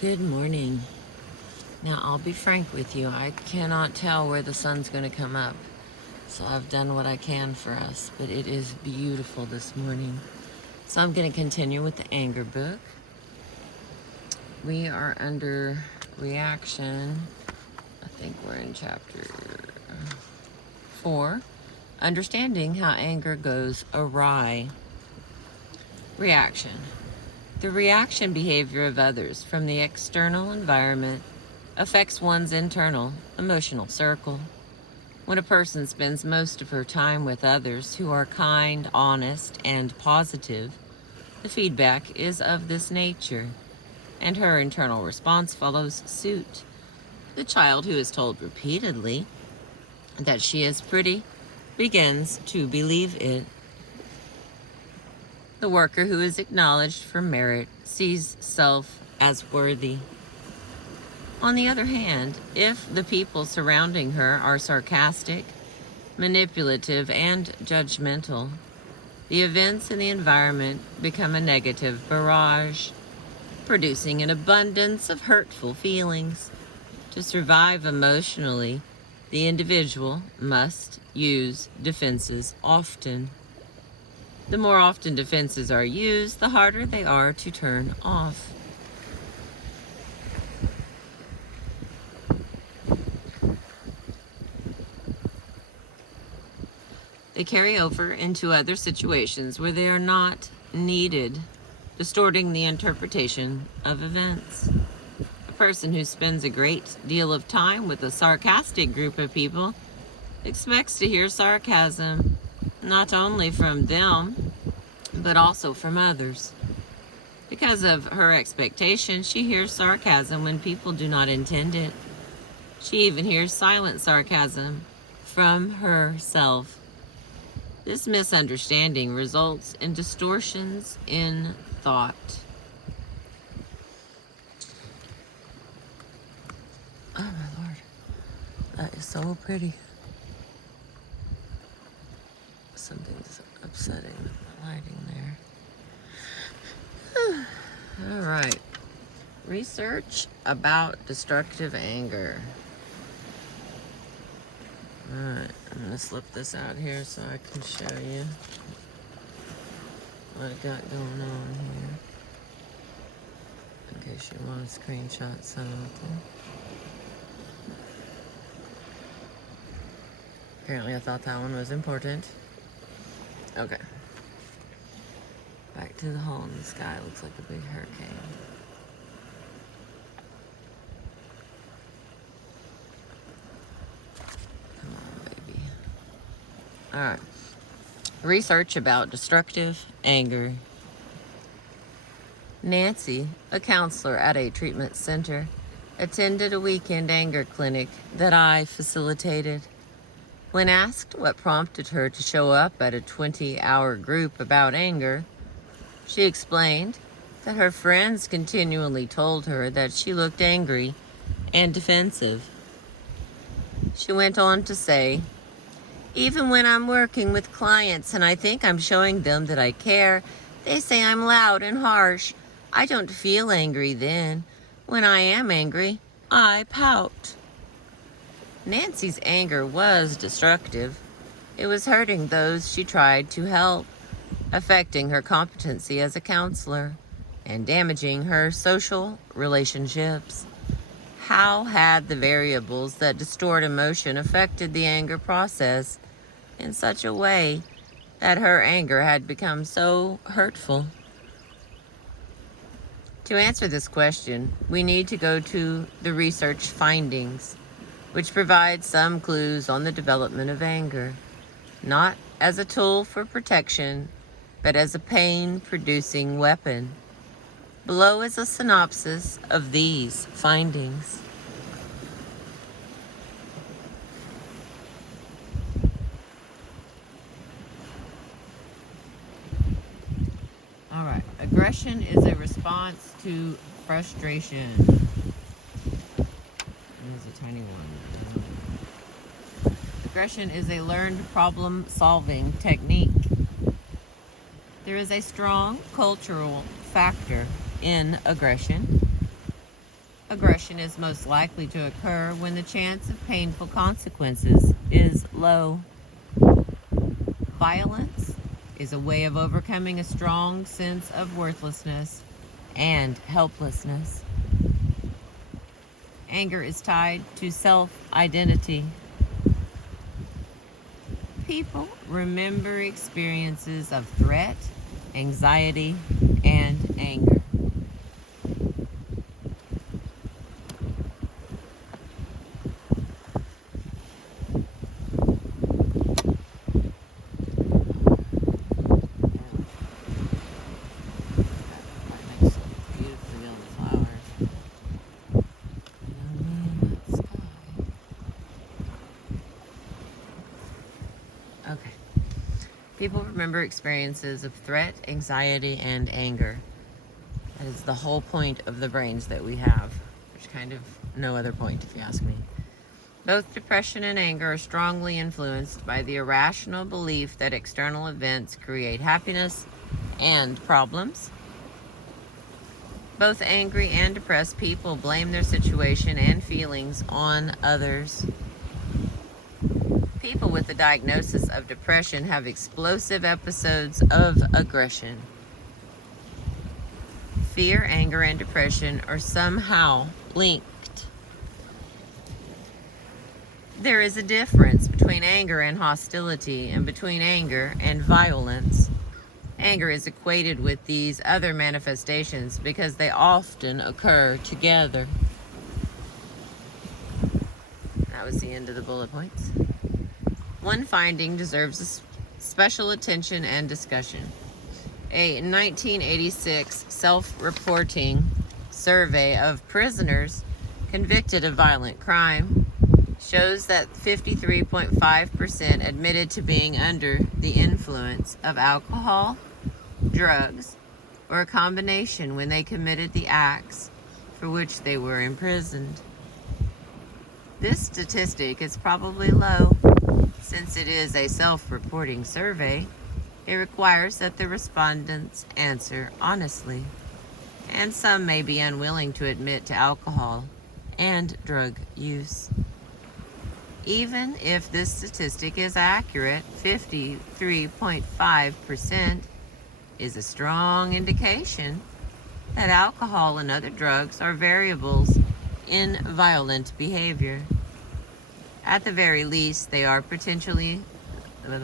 Good morning. Now, I'll be frank with you. I cannot tell where the sun's going to come up. So I've done what I can for us, but it is beautiful this morning. So I'm going to continue with the Anger book. We are under reaction. I think we're in chapter 4. Understanding how anger goes awry. Reaction. The reaction behavior of others from the external environment affects one's internal emotional circle. When a person spends most of her time with others who are kind, honest, and positive, the feedback is of this nature, and her internal response follows suit. The child who is told repeatedly that she is pretty begins to believe it. The worker who is acknowledged for merit sees self as worthy. On the other hand, if the people surrounding her are sarcastic, manipulative, and judgmental, the events in the environment become a negative barrage, producing an abundance of hurtful feelings. To survive emotionally, the individual must use defenses often. The more often defenses are used, the harder they are to turn off. They carry over into other situations where they are not needed, distorting the interpretation of events. A person who spends a great deal of time with a sarcastic group of people expects to hear sarcasm, not only from them, but also from others. Because of her expectation, she hears sarcasm when people do not intend it. She even hears silent sarcasm from herself. This misunderstanding results in distortions in thought. Oh my Lord, that is so pretty. Something's upsetting with the lighting there. All right. Research about destructive anger. Alright, I'm going to slip this out here so I can show you what I got going on here. In case you want to screenshot something. Apparently I thought that one was important. Okay. Back to the hole in the sky. Looks like a big hurricane. Come on, baby. Alright. Research about destructive anger. Nancy, a counselor at a treatment center, attended a weekend anger clinic that I facilitated. When asked what prompted her to show up at a 20-hour group about anger, she explained that her friends continually told her that she looked angry and defensive. She went on to say, "Even when I'm working with clients and I think I'm showing them that I care, they say I'm loud and harsh. I don't feel angry then. When I am angry, I pout." Nancy's anger was destructive. It was hurting those she tried to help, affecting her competency as a counselor, and damaging her social relationships. How had the variables that distort emotion affected the anger process in such a way that her anger had become so hurtful? To answer this question, we need to go to the research findings, which provide some clues on the development of anger, not as a tool for protection, but as a pain-producing weapon. Below is a synopsis of these findings. All right, aggression is a response to frustration. There's a tiny one. Aggression is a learned problem-solving technique. There is a strong cultural factor in aggression. Aggression is most likely to occur when the chance of painful consequences is low. Violence is a way of overcoming a strong sense of worthlessness and helplessness. Anger is tied to self-identity. People remember experiences of threat, anxiety, and anger. Okay. People remember experiences of threat, anxiety, and anger. That is the whole point of the brains that we have. There's kind of no other point, if you ask me. Both depression and anger are strongly influenced by the irrational belief that external events create happiness and problems. Both angry and depressed people blame their situation and feelings on others. People with the diagnosis of depression have explosive episodes of aggression. Fear, anger, and depression are somehow linked. There is a difference between anger and hostility and between anger and violence. Anger is equated with these other manifestations because they often occur together. That was the end of the bullet points. One finding deserves special attention and discussion. A 1986 self-reporting survey of prisoners convicted of violent crime shows that 53.5% admitted to being under the influence of alcohol, drugs, or a combination when they committed the acts for which they were imprisoned. This statistic is probably low. Since it is a self-reporting survey, it requires that the respondents answer honestly, and some may be unwilling to admit to alcohol and drug use. Even if this statistic is accurate, 53.5% is a strong indication that alcohol and other drugs are variables in violent behavior. At the very least, they are potentiating. Oh,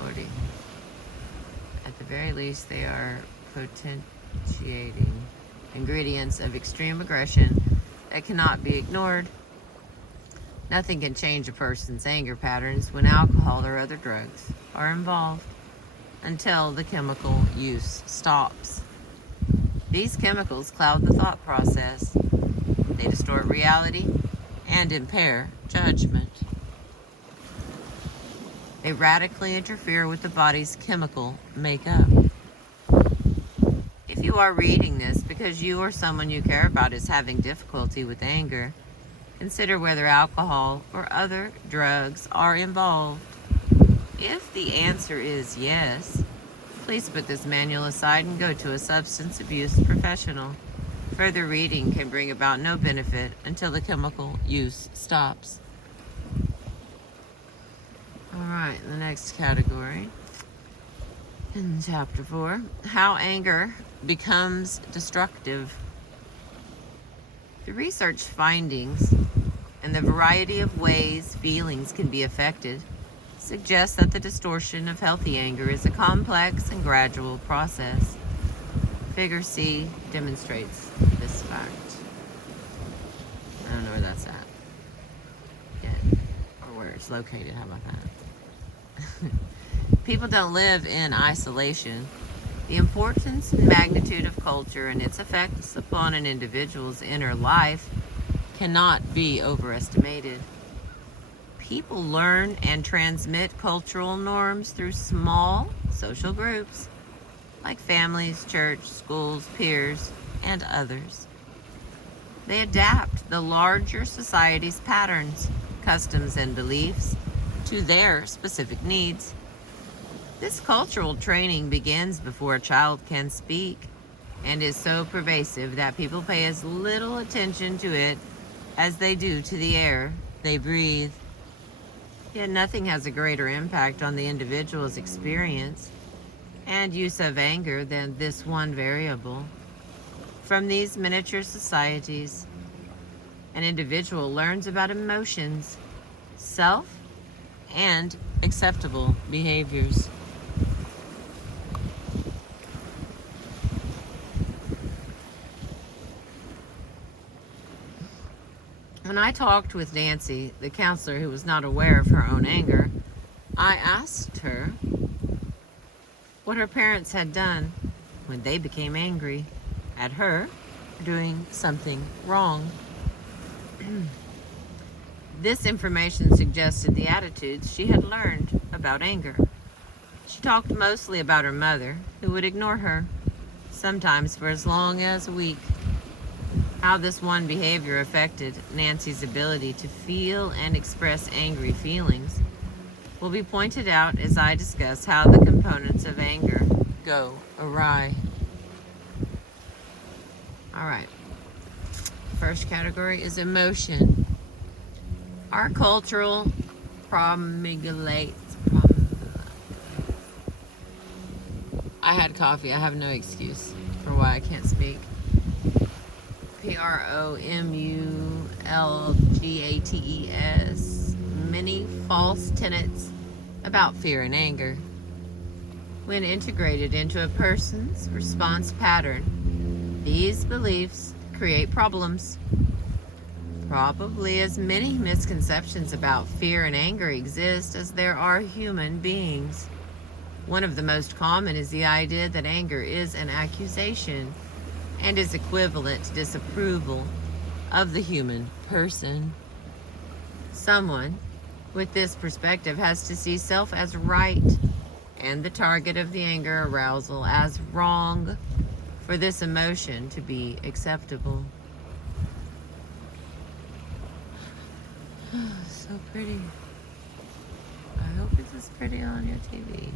Lordy. At the very least, they are potentiating ingredients of extreme aggression that cannot be ignored. Nothing can change a person's anger patterns when alcohol or other drugs are involved until the chemical use stops. These chemicals cloud the thought process. They distort reality and impair judgment. They radically interfere with the body's chemical makeup. If you are reading this because you or someone you care about is having difficulty with anger, consider whether alcohol or other drugs are involved. If the answer is yes, please put this manual aside and go to a substance abuse professional. Further reading can bring about no benefit until the chemical use stops. All right, the next category in chapter 4, how anger becomes destructive. The research findings and the variety of ways feelings can be affected suggests that the distortion of healthy anger is a complex and gradual process. Figure C demonstrates this fact. I don't know where that's at yet, or where it's located. How about that? People don't live in isolation. The importance and magnitude of culture and its effects upon an individual's inner life cannot be overestimated. People learn and transmit cultural norms through small social groups, like families, church, schools, peers, and others. They adapt the larger society's patterns, customs, and beliefs to their specific needs. This cultural training begins before a child can speak and is so pervasive that people pay as little attention to it as they do to the air they breathe. Yet nothing has a greater impact on the individual's experience and use of anger than this one variable. From these miniature societies, an individual learns about emotions, self, and acceptable behaviors. When I talked with Nancy, the counselor who was not aware of her own anger, I asked her what her parents had done when they became angry at her doing something wrong. This information suggested the attitudes she had learned about anger. She talked mostly about her mother, who would ignore her, sometimes for as long as a week. How this one behavior affected Nancy's ability to feel and express angry feelings will be pointed out as I discuss how the components of anger go awry. All right. First category is emotion. Our cultural I had coffee. I have no excuse for why I can't speak. PROMULGATES. Many false tenets about fear and anger. When integrated into a person's response pattern, these beliefs create problems. Probably as many misconceptions about fear and anger exist as there are human beings. One of the most common is the idea that anger is an accusation and is equivalent to disapproval of the human person. Someone with this perspective has to see self as right and the target of the anger arousal as wrong for this emotion to be acceptable. So pretty. I hope it's as pretty on your TV.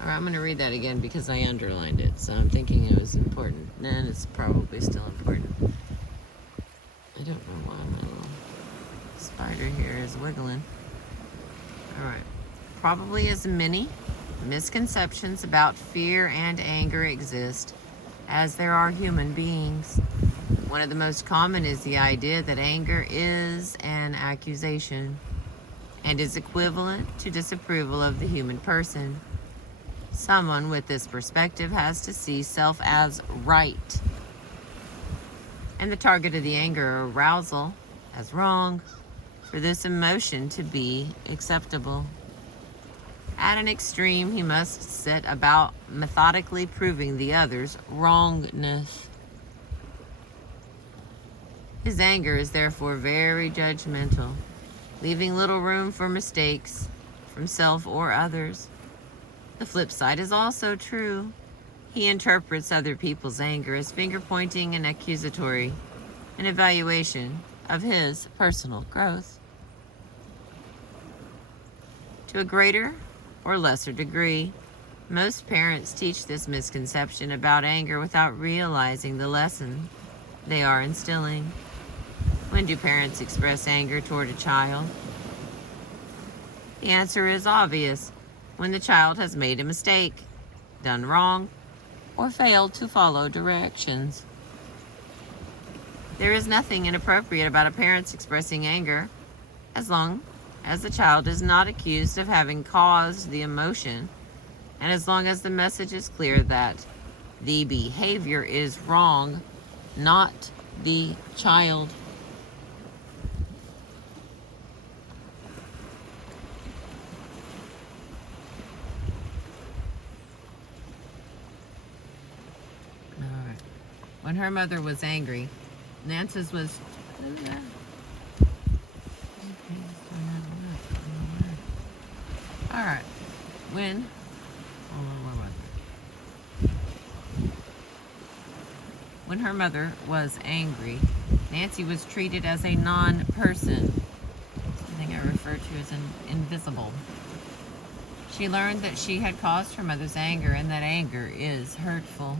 All right, I'm going to read that again because I underlined it, so I'm thinking it was important. And it's probably still important. I don't know why my little spider here is wiggling. All right. Probably as many misconceptions about fear and anger exist as there are human beings. One of the most common is the idea that anger is an accusation and is equivalent to disapproval of the human person. Someone with this perspective has to see self as right and the target of the anger arousal as wrong for this emotion to be acceptable. At an extreme, he must set about methodically proving the other's wrongness. His anger is therefore very judgmental, leaving little room for mistakes from self or others. The flip side is also true. He interprets other people's anger as finger-pointing and accusatory, an evaluation of his personal growth. To a greater or lesser degree, most parents teach this misconception about anger without realizing the lesson they are instilling. When do parents express anger toward a child? The answer is obvious. When the child has made a mistake, done wrong, or failed to follow directions. There is nothing inappropriate about a parent's expressing anger as long as the child is not accused of having caused the emotion, and as long as the message is clear that the behavior is wrong, not the child. When her mother was angry, Nancy's was... All right. When her mother was angry, Nancy was treated as a non-person, something I refer to as an invisible. She learned that she had caused her mother's anger and that anger is hurtful.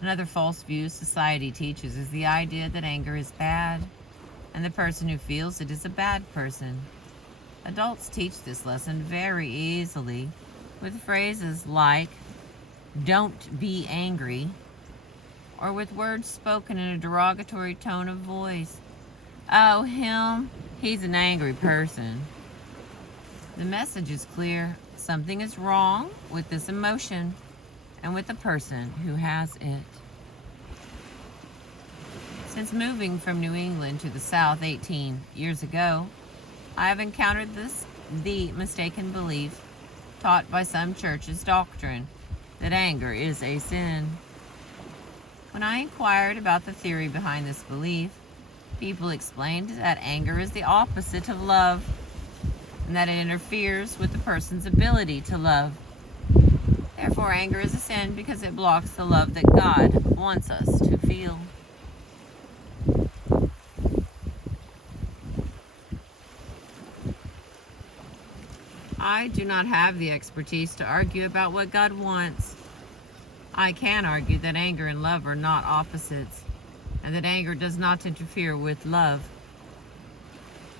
Another false view society teaches is the idea that anger is bad, and the person who feels it is a bad person. Adults teach this lesson very easily with phrases like, "Don't be angry," or with words spoken in a derogatory tone of voice. "Oh, him, he's an angry person." The message is clear. Something is wrong with this emotion and with the person who has it. Since moving from New England to the South 18 years ago, I have encountered the mistaken belief taught by some churches' doctrine that anger is a sin. When I inquired about the theory behind this belief, people explained that anger is the opposite of love and that it interferes with the person's ability to love. Therefore, anger is a sin because it blocks the love that God wants us to feel. I do not have the expertise to argue about what God wants. I can argue that anger and love are not opposites, and that anger does not interfere with love.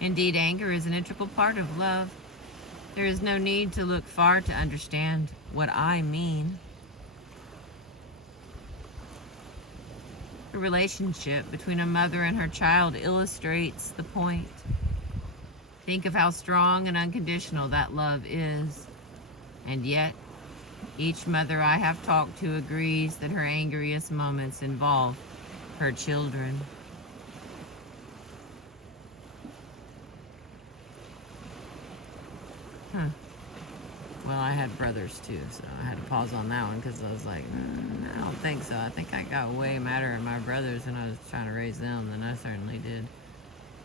Indeed, anger is an integral part of love. There is no need to look far to understand what I mean. The relationship between a mother and her child illustrates the point. Think of how strong and unconditional that love is. And yet, each mother I have talked to agrees that her angriest moments involve her children. Well, I had brothers too, so I had to pause on that one because I was like, I don't think so. I think I got way madder at my brothers when I was trying to raise them than I certainly did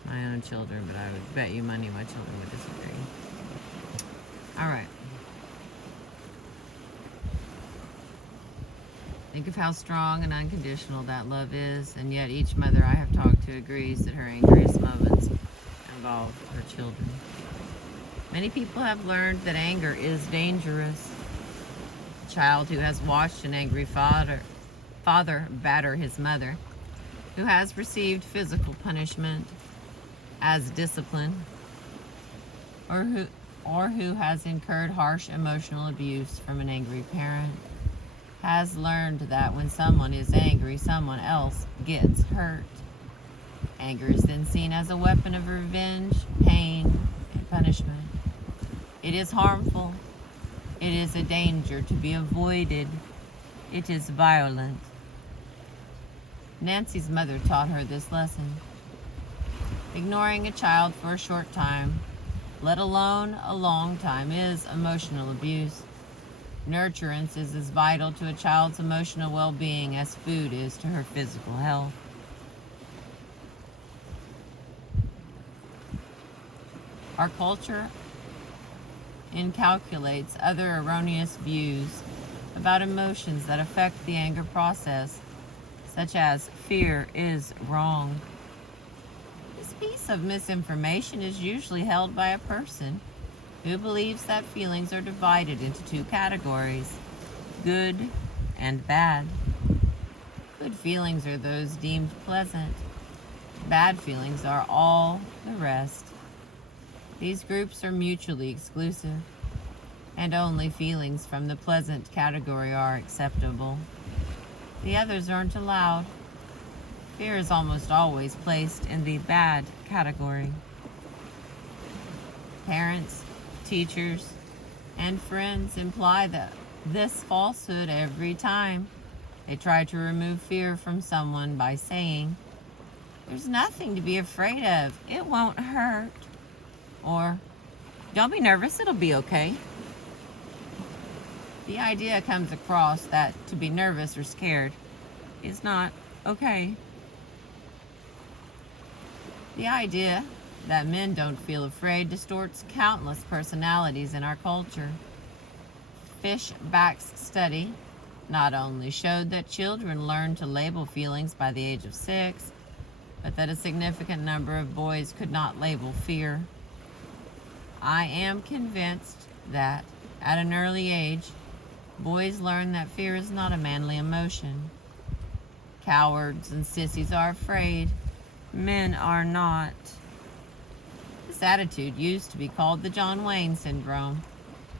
my own children, but I would bet you money my children would disagree. All right. Think of how strong and unconditional that love is, and yet each mother I have talked to agrees that her angriest moments involve her children. Many people have learned that anger is dangerous. A child who has watched an angry father batter his mother, who has received physical punishment as discipline, or who has incurred harsh emotional abuse from an angry parent, has learned that when someone is angry, someone else gets hurt. Anger is then seen as a weapon of revenge, pain, and punishment. It is harmful. It is a danger to be avoided. It is violent. Nancy's mother taught her this lesson. Ignoring a child for a short time, let alone a long time, is emotional abuse. Nurturance is as vital to a child's emotional well-being as food is to her physical health. Our culture inculcates other erroneous views about emotions that affect the anger process, such as fear is wrong. This piece of misinformation is usually held by a person who believes that feelings are divided into two categories, good and bad. Good feelings are those deemed pleasant. Bad feelings are all the rest. These groups are mutually exclusive, and only feelings from the pleasant category are acceptable. The others aren't allowed. Fear is almost always placed in the bad category. Parents, teachers, and friends imply this falsehood every time they try to remove fear from someone by saying, "There's nothing to be afraid of. It won't hurt." Or, "Don't be nervous, it'll be okay." The idea comes across that to be nervous or scared is not okay. The idea that men don't feel afraid distorts countless personalities in our culture. Fishback's study not only showed that children learn to label feelings by the age of 6, but that a significant number of boys could not label fear. I am convinced that at an early age, boys learn that fear is not a manly emotion. Cowards and sissies are afraid. Men are not. This attitude used to be called the John Wayne syndrome,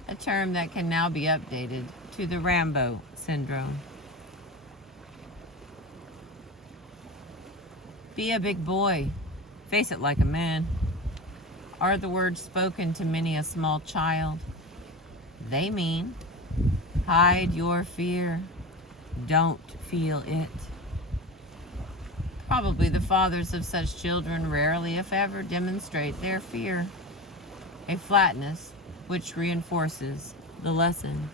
a term that can now be updated to the Rambo syndrome. Be a big boy. Face it like a man, are the words spoken to many a small child. They mean, hide your fear. Don't feel it. Probably the fathers of such children rarely, if ever, demonstrate their fear, a flatness which reinforces the lesson.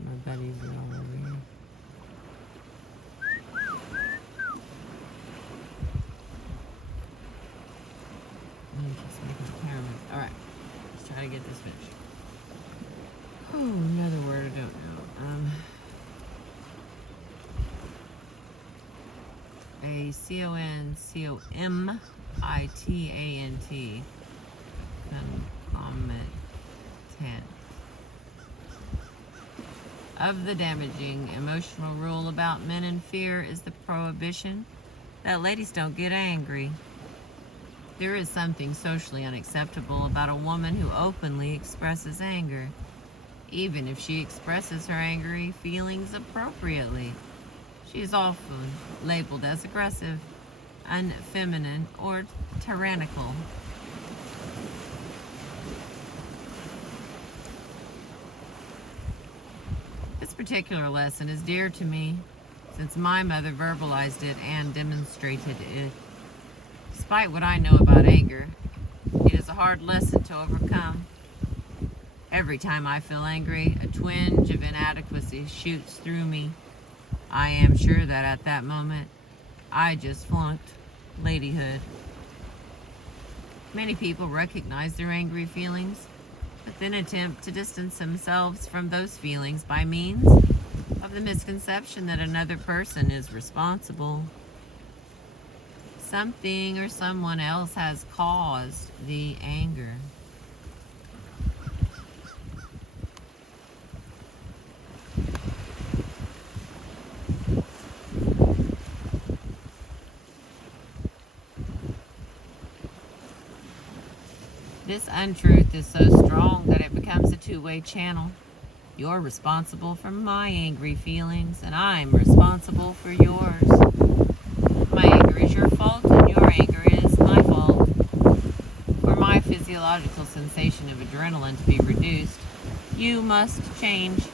My buddies are all over here. I'm just making a camera. All right, let's try to get this finished. Oh, another word I don't know. A concomitant. Concomitant. Of the damaging emotional rule about men and fear is the prohibition that ladies don't get angry. There is something socially unacceptable about a woman who openly expresses anger, even if she expresses her angry feelings appropriately. She is often labeled as aggressive, unfeminine, or tyrannical. This particular lesson is dear to me since my mother verbalized it and demonstrated it. Despite what I know about anger, it is a hard lesson to overcome. Every time I feel angry, a twinge of inadequacy shoots through me. I am sure that at that moment, I just flunked ladyhood. Many people recognize their angry feelings, but then attempt to distance themselves from those feelings by means of the misconception that another person is responsible. Something or someone else has caused the anger. This untruth is so strong that it becomes a two-way channel. You're responsible for my angry feelings, and I'm responsible for yours. My anger is your fault, and your anger is my fault. For my physiological sensation of adrenaline to be reduced, you must change.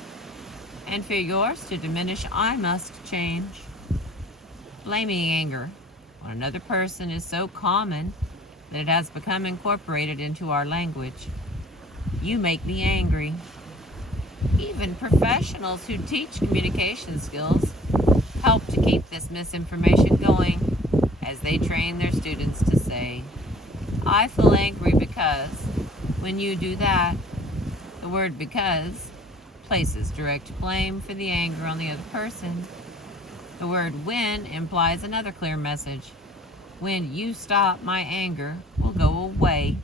And for yours to diminish, I must change. Blaming anger on another person is so common that it has become incorporated into our language. You make me angry. Even professionals who teach communication skills help to keep this misinformation going as they train their students to say, I feel angry because when you do that, the word because places direct blame for the anger on the other person. The word when implies another clear message. When you stop, my anger will go away.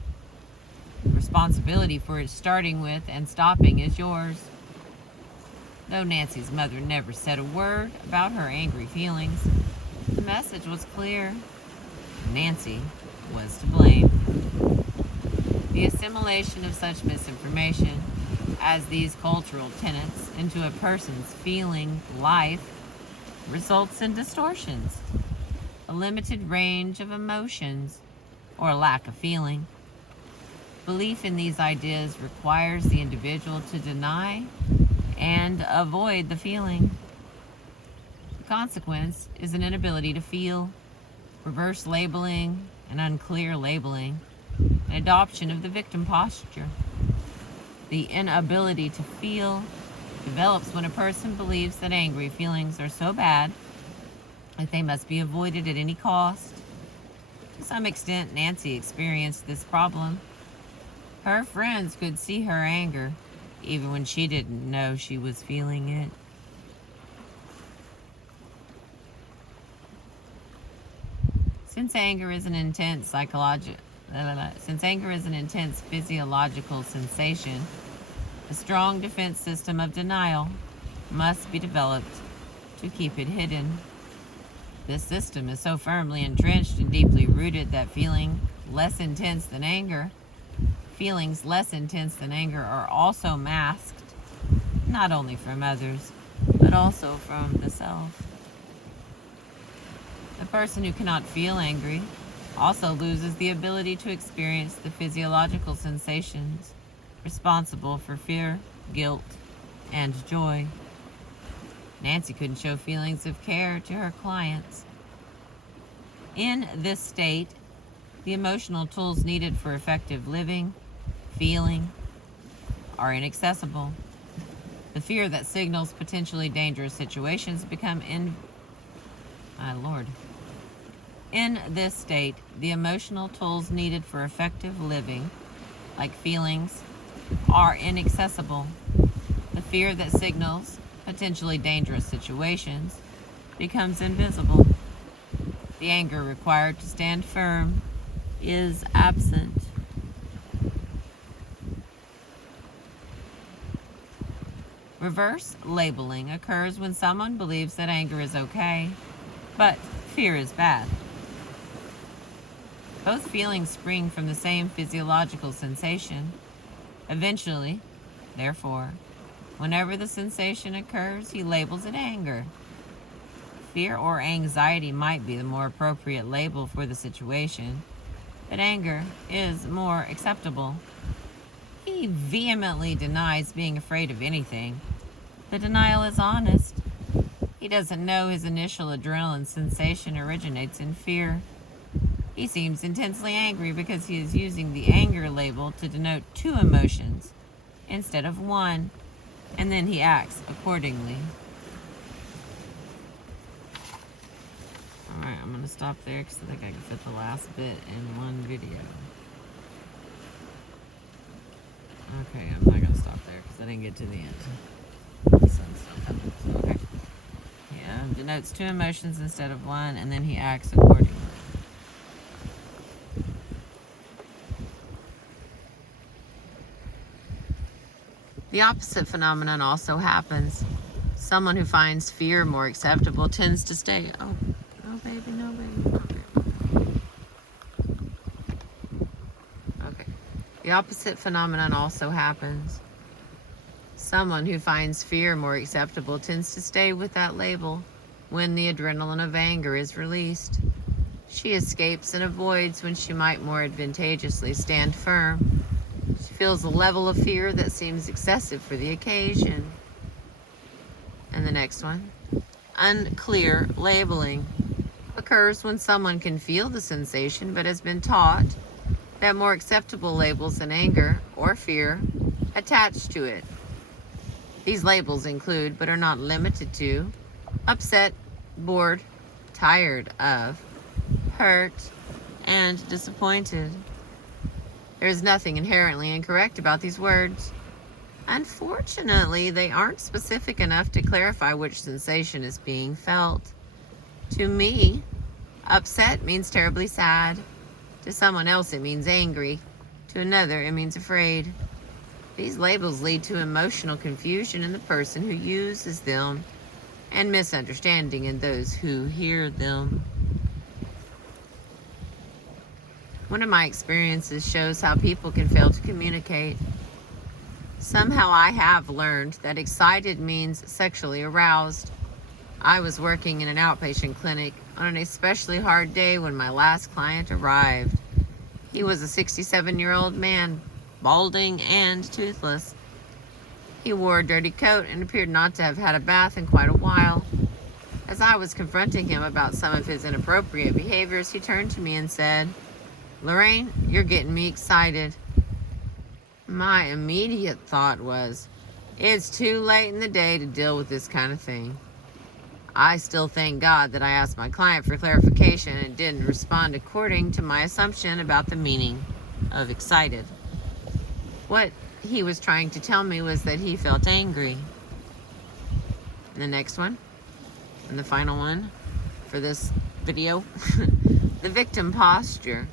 Responsibility for it starting with and stopping is yours. Though Nancy's mother never said a word about her angry feelings, the message was clear. Nancy was to blame. The assimilation of such misinformation as these cultural tenets into a person's feeling life results in distortions, a limited range of emotions, or a lack of feeling. Belief in these ideas requires the individual to deny and avoid the feeling. The consequence is an inability to feel, reverse labeling and unclear labeling, an adoption of the victim posture. The inability to feel develops when a person believes that angry feelings are so bad that they must be avoided at any cost. To some extent, Nancy experienced this problem. Her friends could see her anger, even when she didn't know she was feeling it. Since anger is an intense physiological sensation, a strong defense system of denial must be developed to keep it hidden. This system is so firmly entrenched and deeply rooted that feelings less intense than anger are also masked, not only from others, but also from the self. The person who cannot feel angry also loses the ability to experience the physiological sensations responsible for fear, guilt, and joy. Nancy couldn't show feelings of care to her clients. In this state, the emotional tools needed for effective living, feeling, are inaccessible. The fear that signals potentially dangerous situations become In this state, the emotional tools needed for effective living, like feelings, are inaccessible. The fear that signals potentially dangerous situations becomes invisible. The anger required to stand firm is absent. Reverse labeling occurs when someone believes that anger is okay, but fear is bad. Both feelings spring from the same physiological sensation. Eventually, therefore, whenever the sensation occurs, he labels it anger. Fear or anxiety might be the more appropriate label for the situation, but anger is more acceptable. He vehemently denies being afraid of anything. The denial is honest. He doesn't know his initial adrenaline sensation originates in fear. He seems intensely angry because he is using the anger label to denote two emotions instead of one, and then he acts accordingly. Alright, I'm going to stop there because I think I can fit the last bit in one video. Okay, I'm not going to stop there because I didn't get to the end. Okay. Yeah, denotes two emotions instead of one, and then he acts accordingly. The opposite phenomenon also happens. Someone who finds fear more acceptable tends to stay. Oh, no, baby, no, baby. Okay. The opposite phenomenon also happens. Someone who finds fear more acceptable tends to stay with that label when the adrenaline of anger is released. She escapes and avoids when she might more advantageously stand firm. She feels a level of fear that seems excessive for the occasion. And the next one. Unclear labeling occurs when someone can feel the sensation but has been taught that more acceptable labels than anger or fear attach to it. These labels include, but are not limited to, upset, bored, tired of, hurt, and disappointed. There is nothing inherently incorrect about these words. Unfortunately, they aren't specific enough to clarify which sensation is being felt. To me, upset means terribly sad. To someone else, it means angry. To another, it means afraid. These labels lead to emotional confusion in the person who uses them and misunderstanding in those who hear them. One of my experiences shows how people can fail to communicate. Somehow I have learned that excited means sexually aroused. I was working in an outpatient clinic on an especially hard day when my last client arrived. He was a 67-year-old man, balding and toothless. He wore a dirty coat and appeared not to have had a bath in quite a while. As I was confronting him about some of his inappropriate behaviors, he turned to me and said, "Lorraine, you're getting me excited." My immediate thought was, it's too late in the day to deal with this kind of thing. I still thank God that I asked my client for clarification and didn't respond according to my assumption about the meaning of excited. What he was trying to tell me was that he felt angry. And the next one, and the final one for this video, the victim posture.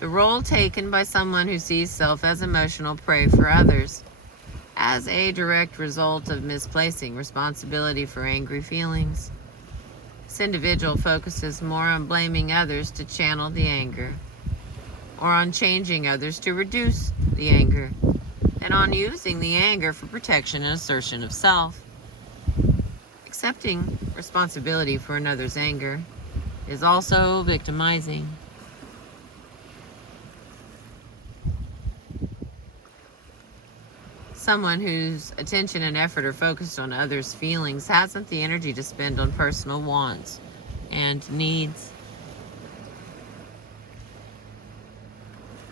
The role taken by someone who sees self as emotional prey for others, as a direct result of misplacing responsibility for angry feelings. This individual focuses more on blaming others to channel the anger, or on changing others to reduce the anger, than on using the anger for protection and assertion of self. Accepting responsibility for another's anger is also victimizing. Someone whose attention and effort are focused on others' feelings hasn't the energy to spend on personal wants and needs.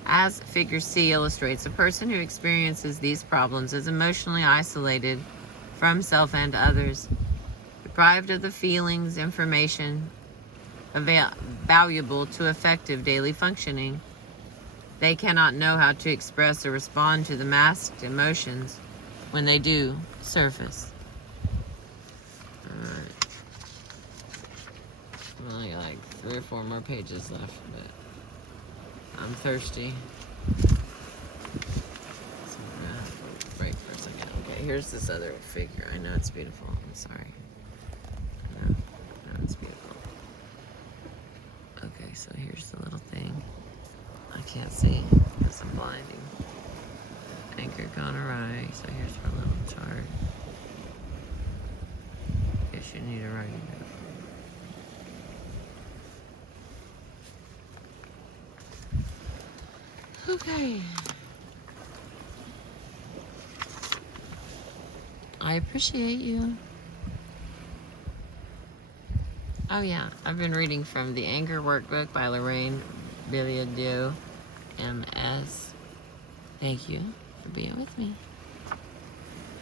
As figure C illustrates, a person who experiences these problems is emotionally isolated from self and others, deprived of the feelings, information valuable to effective daily functioning. They cannot know how to express or respond to the masked emotions when they do surface. Alright. Well, I got like 3 or 4 more pages left, but I'm thirsty. So I'm gonna have to break for a second. Okay, here's this other figure. I know it's beautiful. I'm sorry. I know it's beautiful. Okay, so here's the little thing. I can't see because I'm blinding. Anchor gone awry. So here's our little chart. Guess you need a writing note. Okay. I appreciate you. Oh yeah, I've been reading from the Anger Workbook by Lorraine Billiardeux, MS. Thank you for being with me.